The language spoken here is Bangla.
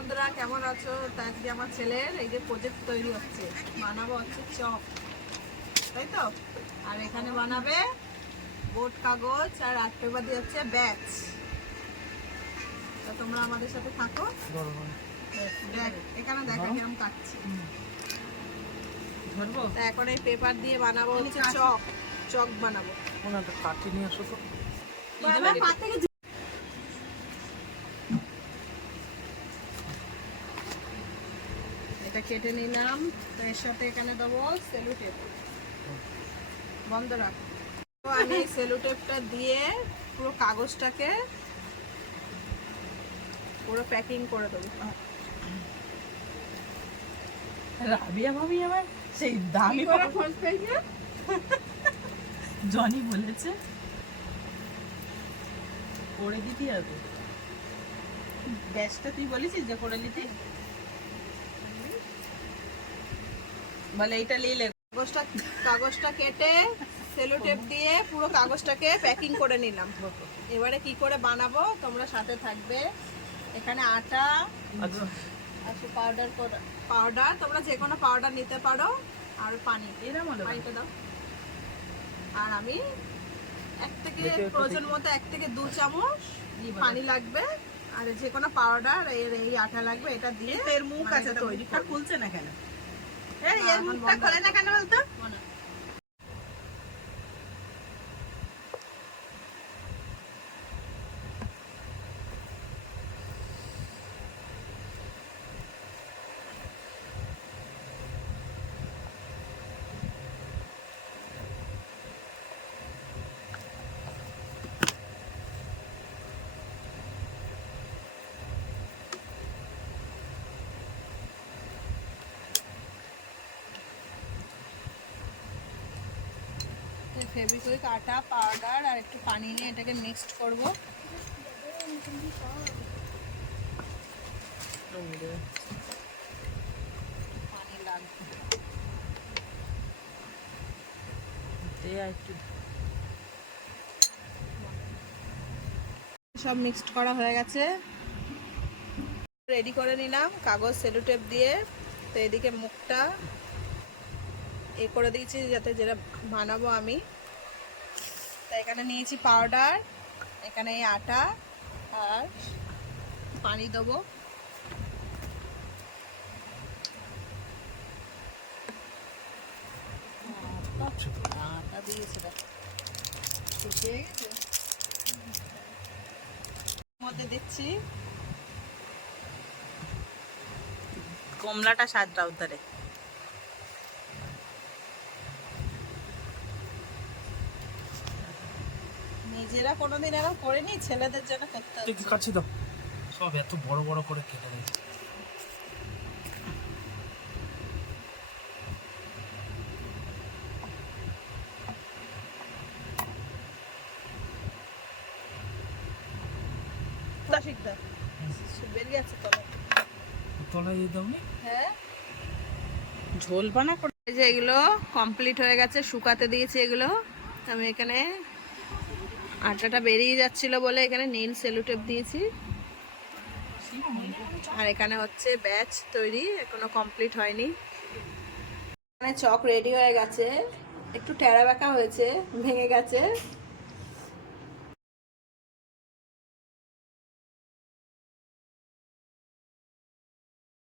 বন্ধুরা কেমন আছো? তা আজকে আমার ছেলের এই যে প্রজেক্ট তৈরি হচ্ছে। বানাবো হচ্ছে চপ। তাই তো? আর এখানে বানাবে বোর্ড কাগজ আর আর্ট পেপার দিয়ে হচ্ছে ব্যাচ। তো তোমরা আমাদের সাথে থাকো। এখানে দেখো কিরম কাটছি। ধরবো? তা এখন এই পেপার দিয়ে বানাবো হচ্ছে চক চক বানাবো। কাঠি নিয়ে আসো তো বাবা, পা থেকে যে- এটা কেটে নিলাম। তো এর সাথে এখানে দেবো সেলু টেপ বন্ধ রাখ। তো আমি সেলু টেপটা দিয়ে পুরো কাগজটাকে পুরো প্যাকিং করে দেবো। রাবিয়া ভাবি আমার সেই দামি করে খোঁজ জনি বলেছে। করে দিতে হবে ব্যাচটা তুই বলেছিস যে করে নিতে বলে এইটা নিলে। কাগজটা কাগজটা কেটে সেলো টেপ দিয়ে পুরো কাগজটাকে প্যাকিং করে নিলাম। এবারে কি করে বানাবো? তোমরা সাথে থাকবে। এখানে আটা আচ্ছা। পাউডার পাউডার তোমরা যে কোনো পাউডার নিতে পারো। আর পানি পানিটা দাও। আর আমি এক থেকে প্রয়োজন মতো এক থেকে দু চামচ পানি লাগবে। আর যে কোনো পাউডার এর এই আটা লাগবে এটা দিয়ে এর মুখ আছে তৈরি খুলছে না কেন? এর মুখটা খোলে না কেন বলতো? ফেভিকুইক আটা পাউডার আর একটু পানি নিয়ে এটাকে মিক্সড করব। পানি লাগবে সব মিক্সড করা হয়ে গেছে। রেডি করে নিলাম, কাগজ, সেলুটেপ দিয়ে। তো এদিকে মুখটা এ করে দিয়েছি যাতে যেটা বানাবো আমি। এখানে নিয়েছি পাউডার এখানে আটা আর পানি দেবো। আটা মধ্যে কমলাটা স্বাদটা উতারে নিজেরা কোনোদিন এরকম করিনি? ছেলেদের জন্য করতে হচ্ছে। কাছে দাও। সব এত বড় বড় করে কেটে দিয়েছে। হ্যাঁ। ঝোল বানা করে যে এগুলো কমপ্লিট হয়ে গেছে শুকাতে দিয়েছি এগুলো। আমি এখানে আটাটা বেরিয়ে যাচ্ছিল বলে এখানে নীল সেলুটেপ দিয়েছি। আর এখানে হচ্ছে ব্যাচ তৈরি, এখনও কমপ্লিট হয়নি। এখানে চক রেডি হয়ে গেছে। একটু টেরা বাঁকা হয়েছে, ভেঙে গেছে।